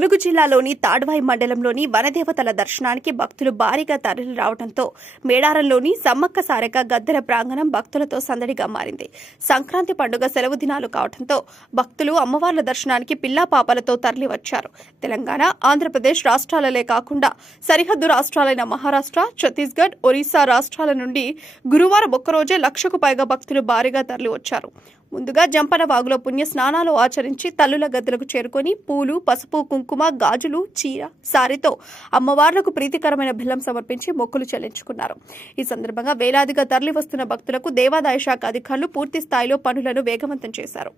ములుగు జిల్లాలోని తాడ్వాయి మండలంలోని వనదేవతల దర్శనానికి భక్తులు భారీగా తరలి రావడంతో మేడారంలోని సమ్మక్క సారక్క గద్దెల ప్రాంగణం భక్తులతో సందడిగా మారింది. సంక్రాంతి పండుగ సెలవు దినాలు కావడంతో భక్తులు అమ్మవార్ల దర్శనానికి పిల్లా పాపలతో తరలివచ్చారు. తెలంగాణ, ఆంధ్రప్రదేశ్ రాష్ట్రాలలే కాకుండా సరిహద్దు రాష్ట్రాలైన మహారాష్ట్ర, ఛత్తీస్గఢ్, ఒరిస్సా రాష్ట్రాల నుండి గురువారం ఒక్కరోజే 1,00,000కు పైగా భక్తులు భారీగా తరలివచ్చారు. ముందుగా జంపన వాగులో పుణ్య స్నానాలు ఆచరించి తల్లుల గద్దెలకు చేరుకుని పూలు, పసుపు, కుంకుమ, గాజులు, చీర, సారెతో అమ్మవార్లకు ప్రీతికరమైన బెల్లం సమర్పించి మొక్కులు చెల్లించుకున్నారు. ఈ సందర్భంగా వేలాదిగా తరలి వస్తున్న భక్తులకు దేవాదాయ శాఖ అధికారులు పూర్తి స్థాయిలో పనులను వేగవంతం చేశారు.